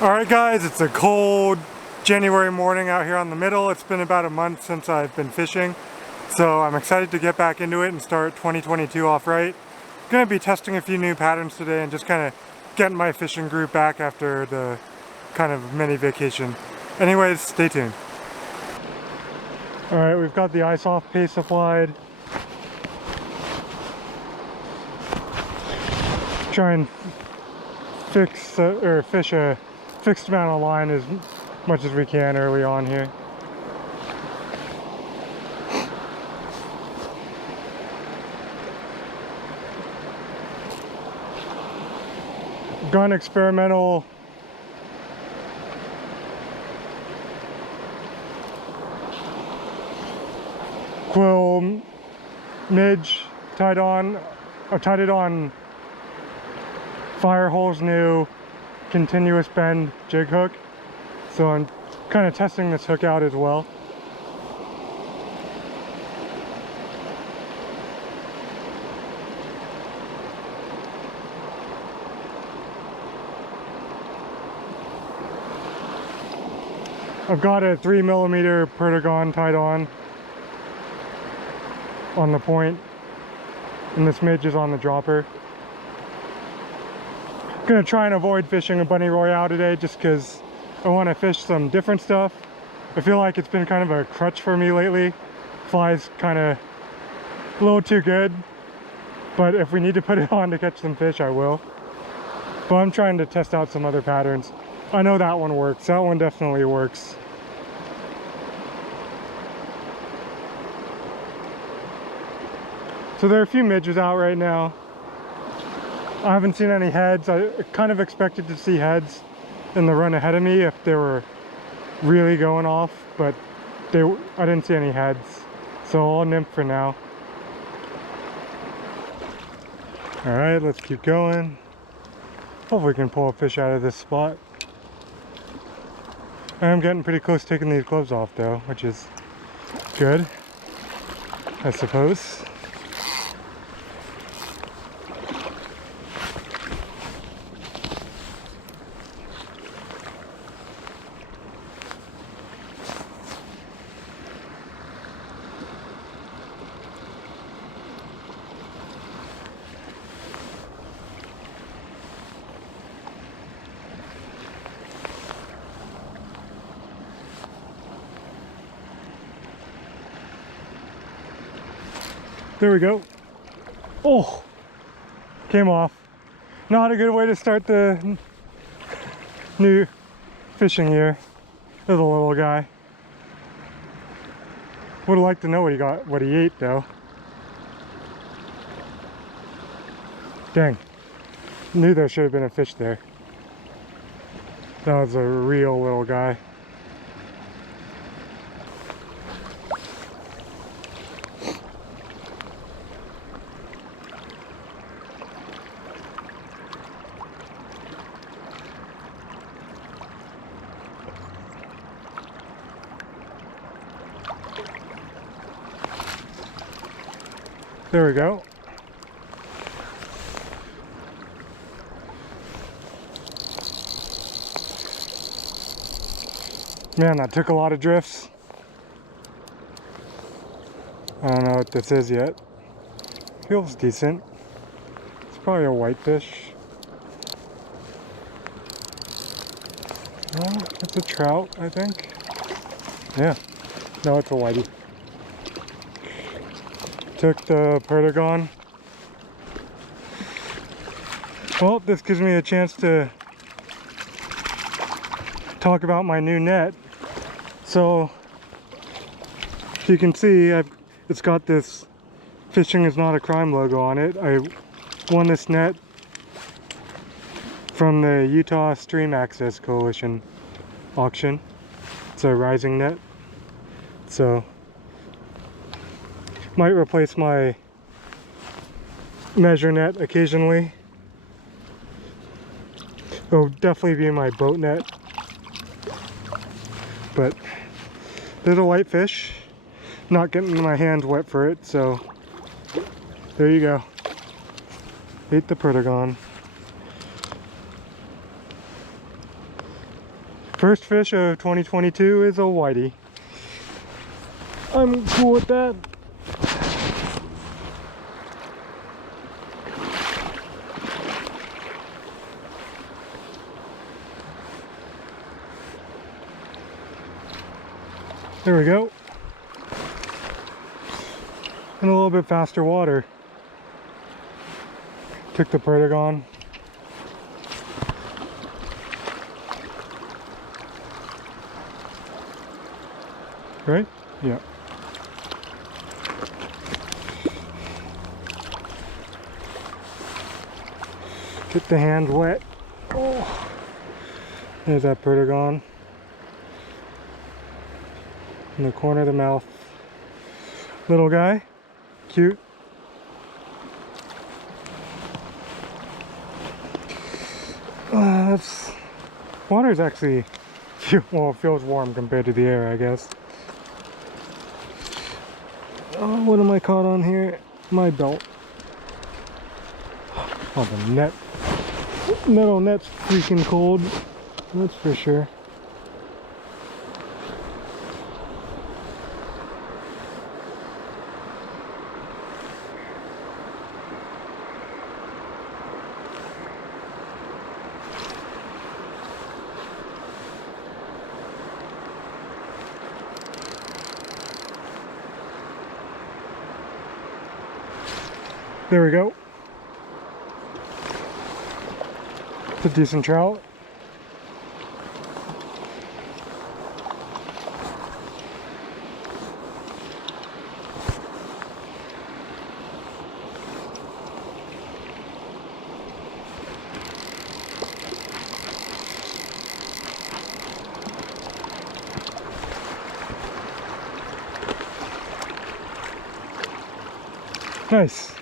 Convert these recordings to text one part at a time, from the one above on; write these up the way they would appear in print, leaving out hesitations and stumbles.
Alright guys, it's a cold January morning out here on the middle. It's been about a month since I've been fishing, so I'm excited to get back into it and start 2022 off right. Gonna be testing a few new patterns today and just kind of getting my fishing group back after the kind of mini vacation. Anyways, stay tuned. Alright, we've got the ice off pace applied. Try and fish a fixed amount of line as much as we can early on here. Gun experimental quill midge tied on. I tied it on Firehole's new continuous bend jig hook, so I'm kind of testing this hook out as well. I've got a 3mm Perdigon tied on the point, and this midge is on the dropper. Gonna try and avoid fishing a bunny royale today just because I want to fish some different stuff. I feel like it's been kind of a crutch for me lately. Fly's kind of a little too good, but if we need to put it on to catch some fish, I will. But I'm trying to test out some other patterns. I know that one works. That one definitely works. So there are a few midges out right now. I haven't seen any heads. I kind of expected to see heads in the run ahead of me if they were really going off, but I didn't see any heads. So all nymph for now. Alright, let's keep going. Hopefully we can pull a fish out of this spot. I am getting pretty close to taking these gloves off though, which is good, I suppose. There we go. Oh, came off. Not a good way to start the new fishing year. There's a little guy. Would have liked to know what he ate though. Dang, knew there should have been a fish there. That was a real little guy. There we go. Man, that took a lot of drifts. I don't know what this is yet. Feels decent. It's probably a whitefish. No, it's a trout, I think. Yeah. No, it's a whitey. Took the Perdigon. Well, this gives me a chance to talk about my new net. So, as you can see, it's got this "Fishing is not a crime" logo on it. I won this net from the Utah Stream Access Coalition auction. It's a rising net. So, might replace my measure net occasionally. It'll definitely be my boat net. But there's a whitefish. Not getting my hands wet for it, so there you go. Ate the Perdigon. First fish of 2022 is a whitey. I'm cool with that. There we go. And a little bit faster water. Took the Perdigon. Right? Yeah. Get the hand wet. Oh, there's that Perdigon. In the corner of the mouth. Little guy. Cute. Water's actually, well, it feels warm compared to the air, I guess. Oh, what am I caught on here? My belt. Oh, the net. Metal net's freaking cold. That's for sure. There we go. It's a decent trout. Nice.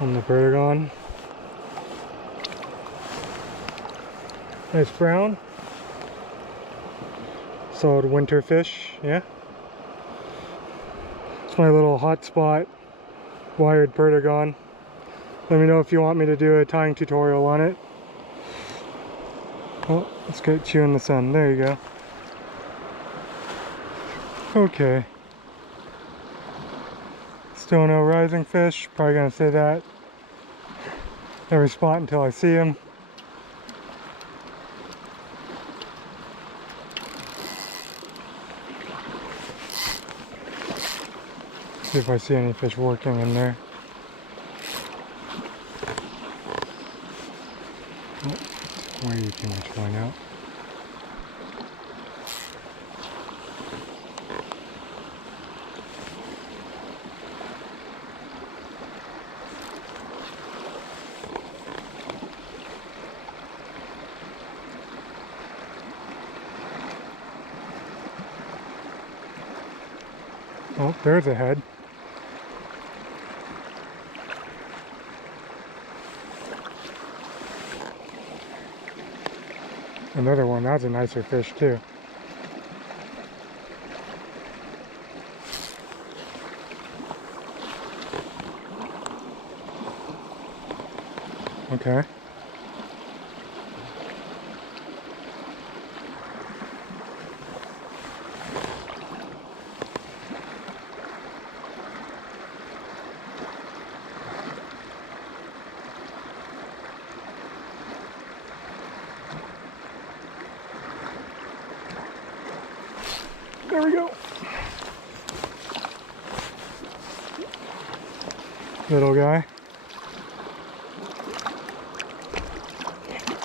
On the Perdigon. Nice brown. Solid winter fish, yeah. It's my little hot spot wired Perdigon. Let me know if you want me to do a tying tutorial on it. Oh, let's get you in the sun. There you go. Okay. Still no rising fish. Probably gonna say that every spot until I see him. See if I see any fish working in there. Oh, way too much line out. Oh, there's a head. Another one. That's a nicer fish too. Okay. There we go. Little guy.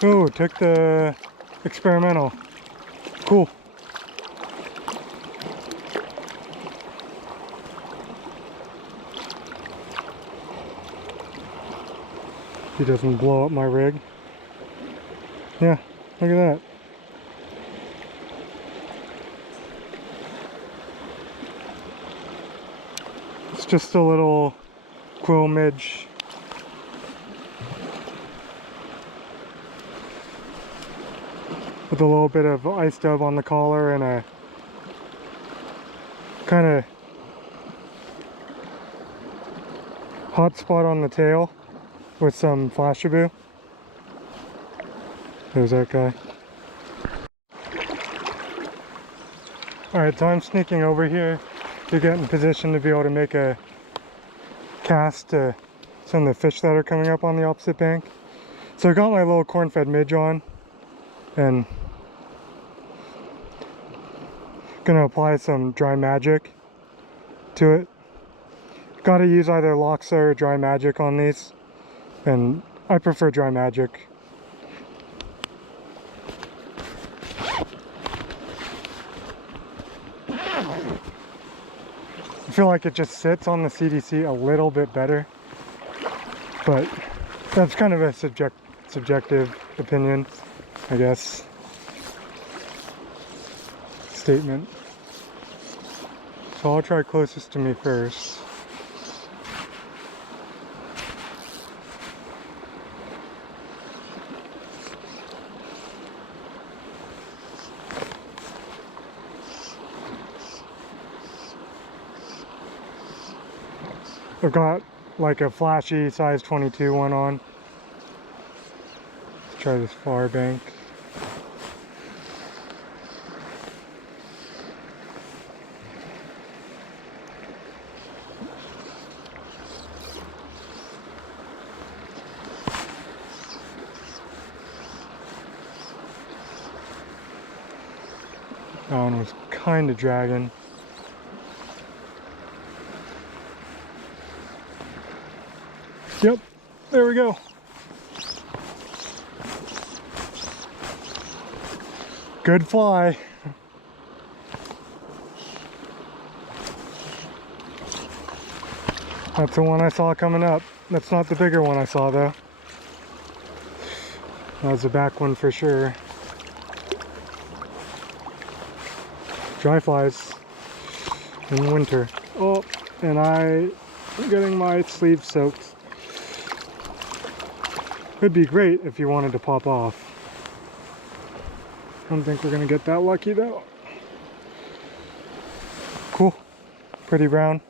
Oh, took the experimental. Cool. He doesn't blow up my rig. Yeah, look at that. It's just a little quill midge. With a little bit of ice dub on the collar and a kind of hot spot on the tail with some flashaboo. There's that guy. Alright, so I'm sneaking over here to get in position to be able to make a cast to some of the fish that are coming up on the opposite bank. So I got my little corn-fed midge on and gonna apply some dry magic to it. Gotta use either Loxa or dry magic on these, and I prefer dry magic. I feel like it just sits on the CDC a little bit better, but that's kind of a subjective opinion, I guess, statement. So I'll try closest to me first. I've got like a flashy size 22 one on. Let's try this far bank. That one was kind of dragging. Yep, there we go. Good fly. That's the one I saw coming up. That's not the bigger one I saw though. That was the back one for sure. Dry flies in winter. Oh, and I'm getting my sleeve soaked. Could be great if you wanted to pop off. I don't think we're gonna get that lucky though. Cool, pretty brown.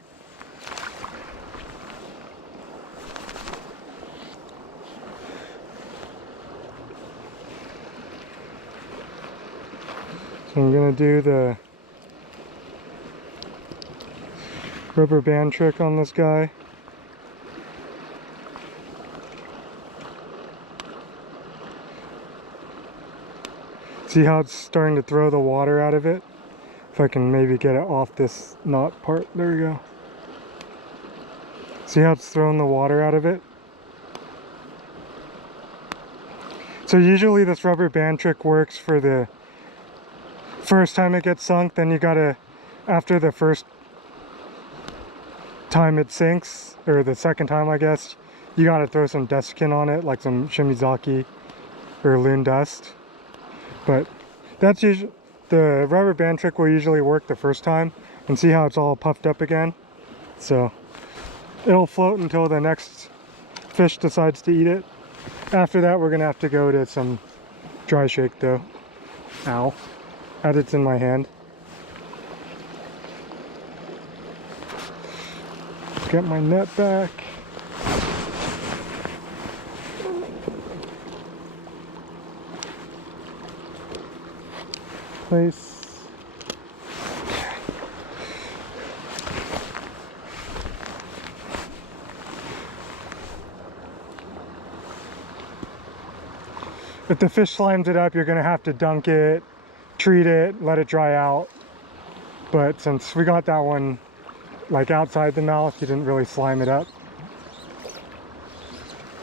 So I'm gonna do the rubber band trick on this guy. See how it's starting to throw the water out of it? If I can maybe get it off this knot part. There we go. See how it's throwing the water out of it? So usually this rubber band trick works for the first time it gets sunk. Then you gotta, after the first time it sinks, or the second time I guess, you gotta throw some desiccant on it, like some shimizaki or loon dust. But that's usually, the rubber band trick will usually work the first time, and see how it's all puffed up again? So it'll float until the next fish decides to eat it. After that we're gonna have to go to some dry shake though. Ow. As it's in my hand. Get my net back. Place. If the fish slimes it up, you're gonna have to dunk it, treat it, let it dry out. But since we got that one like outside the mouth, you didn't really slime it up.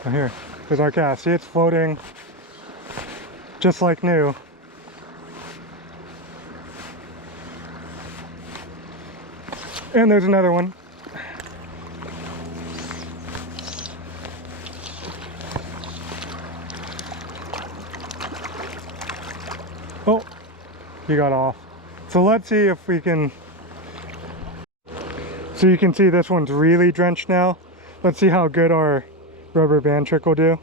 Oh, here, there's our cast. See, it's floating just like new. And there's another one. Oh, he got off. So let's see if we can, so you can see this one's really drenched now. Let's see how good our rubber band trick will do.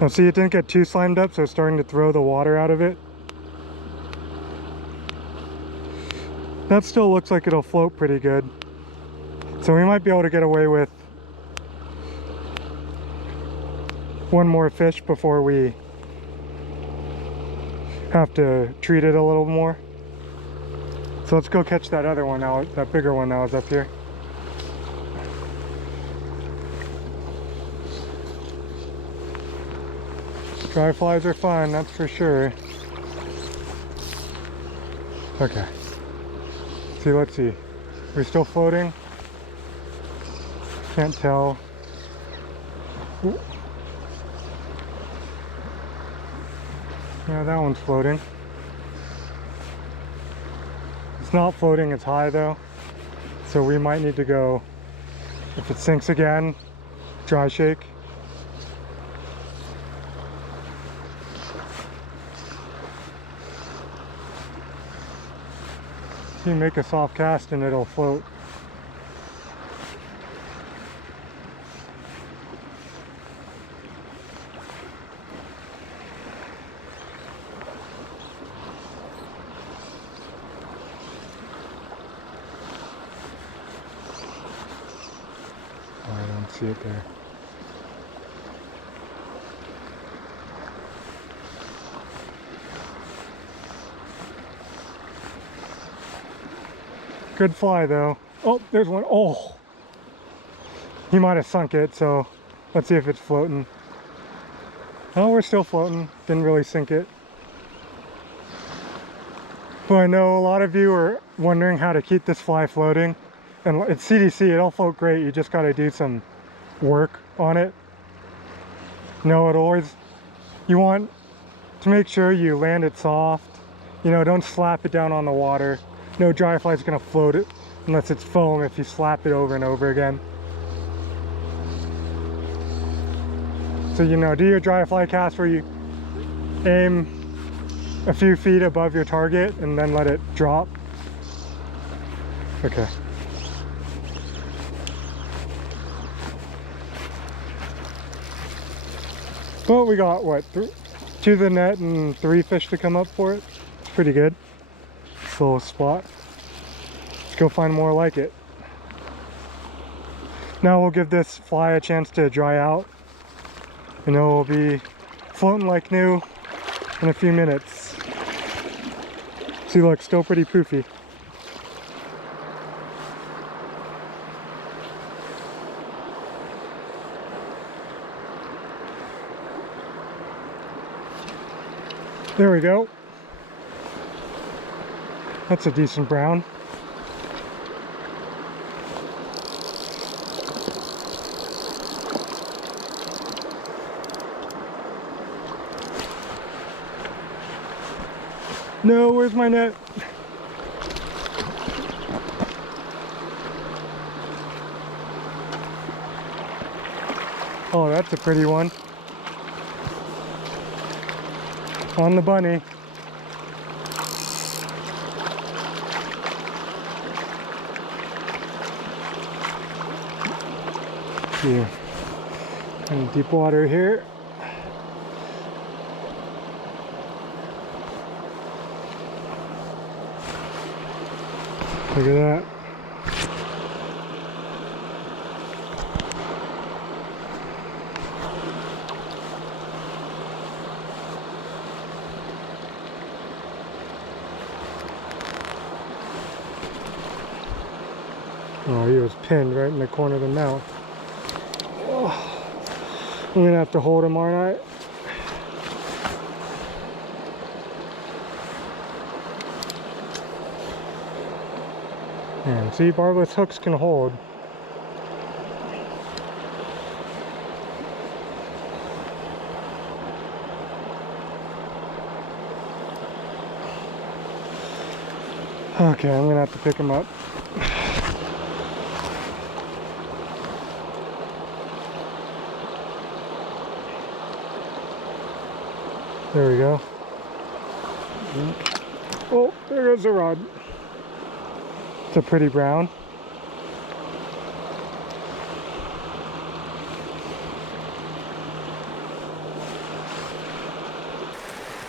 Now see, it didn't get too slimed up, so it's starting to throw the water out of it. That still looks like it'll float pretty good. So we might be able to get away with one more fish before we have to treat it a little more. So let's go catch that other one now, that bigger one that was up here. Dry flies are fun, that's for sure. Okay. See, let's see. We're still floating? Can't tell. Ooh. Yeah, that one's floating. It's not floating as high though, so we might need to go, if it sinks again, dry shake. You make a soft cast and it'll float. I don't see it there. Good fly though. Oh, there's one. Oh! He might have sunk it, so let's see if it's floating. Oh, we're still floating. Didn't really sink it. But I know a lot of you are wondering how to keep this fly floating. And it's CDC, it'll float great. You just got to do some work on it. No, you want to make sure you land it soft. You know, don't slap it down on the water. No dry fly is going to float it unless it's foam if you slap it over and over again. So, you know, do your dry fly cast where you aim a few feet above your target and then let it drop. Okay. Well, we got what, two to the net and 3 fish to come up for it. It's pretty good. This little spot. Let's go find more like it. Now we'll give this fly a chance to dry out, and it will be floating like new in a few minutes. See, look, still pretty poofy. There we go. That's a decent brown. No, where's my net? Oh, that's a pretty one. On the bunny. Yeah. Any deep water here. Look at that. Oh, he was pinned right in the corner of the mouth. Oh, I'm gonna have to hold him, aren't I? And see, barbless hooks can hold. Okay, I'm gonna have to pick him up. There we go. Oh, there goes the rod. It's a pretty brown.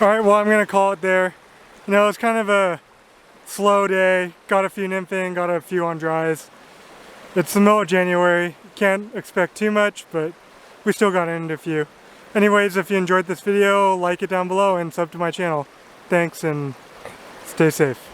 Alright, well, I'm gonna call it there. You know, it's kind of a slow day. Got a few nymphing, got a few on dries. It's the middle of January. Can't expect too much, but we still got into a few. Anyways, if you enjoyed this video, like it down below and sub to my channel. Thanks and stay safe.